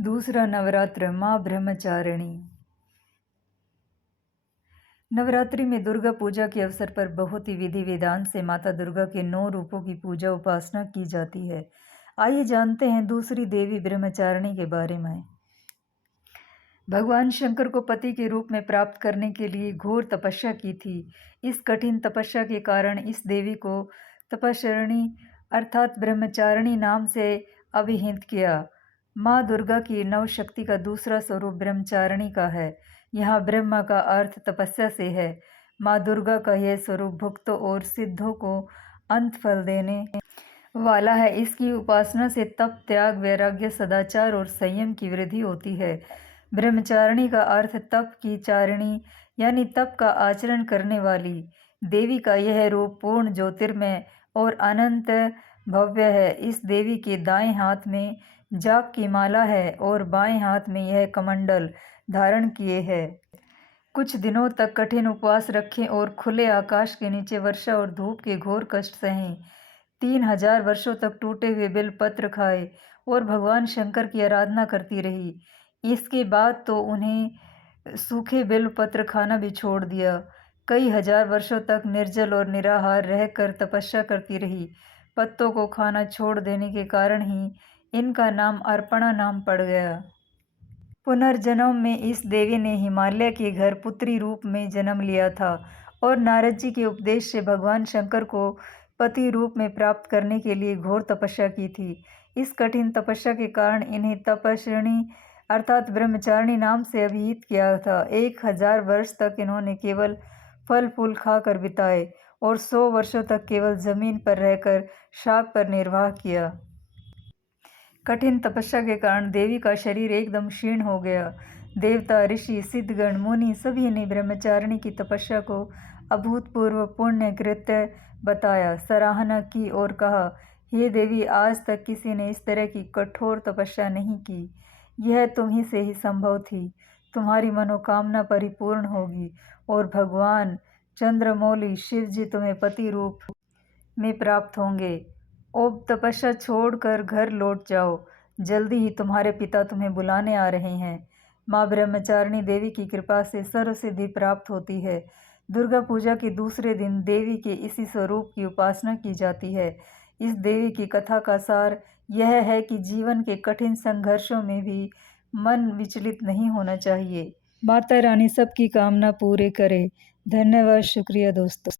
दूसरा नवरात्र माँ ब्रह्मचारिणी। नवरात्रि में दुर्गा पूजा के अवसर पर बहुत ही विधि विधान से माता दुर्गा के 9 रूपों की पूजा उपासना की जाती है। आइए जानते हैं दूसरी देवी ब्रह्मचारिणी के बारे में। भगवान शंकर को पति के रूप में प्राप्त करने के लिए घोर तपस्या की थी। इस कठिन तपस्या के कारण इस देवी को तपस्विनी अर्थात ब्रह्मचारिणी नाम से अभिहित किया। माँ दुर्गा की नव शक्ति का दूसरा स्वरूप ब्रह्मचारिणी का है। यहाँ ब्रह्मा का अर्थ तपस्या से है। माँ दुर्गा का यह स्वरूप भक्तों और सिद्धों को अंत फल देने वाला है। इसकी उपासना से तप, त्याग, वैराग्य, सदाचार और संयम की वृद्धि होती है। ब्रह्मचारिणी का अर्थ तप की चारिणी यानी तप का आचरण करने वाली। देवी का यह रूप पूर्ण ज्योतिर्मय और अनंत भव्य है। इस देवी के दाएं हाथ में जाप की माला है और बाएं हाथ में यह कमंडल धारण किए है। कुछ दिनों तक कठिन उपवास रखें और खुले आकाश के नीचे वर्षा और धूप के घोर कष्ट सहें। 3000 वर्षों तक टूटे हुए बेलपत्र खाए और भगवान शंकर की आराधना करती रही। इसके बाद तो उन्हें सूखे बेलपत्र खाना भी छोड़ दिया। कई हजार वर्षों तक निर्जल और निराहार रहकर तपस्या करती रही। पत्तों को खाना छोड़ देने के कारण ही इनका नाम अर्पणा नाम पड़ गया। पुनर्जन्म में इस देवी ने हिमालय के घर पुत्री रूप में जन्म लिया था और नारद जी के उपदेश से भगवान शंकर को पति रूप में प्राप्त करने के लिए घोर तपस्या की थी। इस कठिन तपस्या के कारण इन्हें तपस्विनी अर्थात ब्रह्मचारिणी नाम से अभिहित किया था। 1000 वर्ष तक इन्होंने केवल फल फूल खाकर बिताए और 100 वर्षों तक केवल जमीन पर रहकर शाप पर निर्वाह किया। कठिन तपस्या के कारण देवी का शरीर एकदम क्षीण हो गया। देवता, ऋषि, सिद्धगण, मुनि सभी ने ब्रह्मचारिणी की तपस्या को अभूतपूर्व पुण्य कृत्य बताया, सराहना की और कहा, हे देवी, आज तक किसी ने इस तरह की कठोर तपस्या नहीं की। यह तुम ही से ही संभव थी। तुम्हारी मनोकामना परिपूर्ण होगी और भगवान चंद्रमौली शिव जी तुम्हें पति रूप में प्राप्त होंगे। अब तपस्या छोड़कर घर लौट जाओ। जल्दी ही तुम्हारे पिता तुम्हें बुलाने आ रहे हैं। माँ ब्रह्मचारिणी देवी की कृपा से सर्वसिद्धि प्राप्त होती है। दुर्गा पूजा के दूसरे दिन देवी के इसी स्वरूप की उपासना की जाती है। इस देवी की कथा का सार यह है कि जीवन के कठिन संघर्षों में भी मन विचलित नहीं होना चाहिए। माता रानी सबकी कामना पूरे करे। धन्यवाद, शुक्रिया दोस्तों।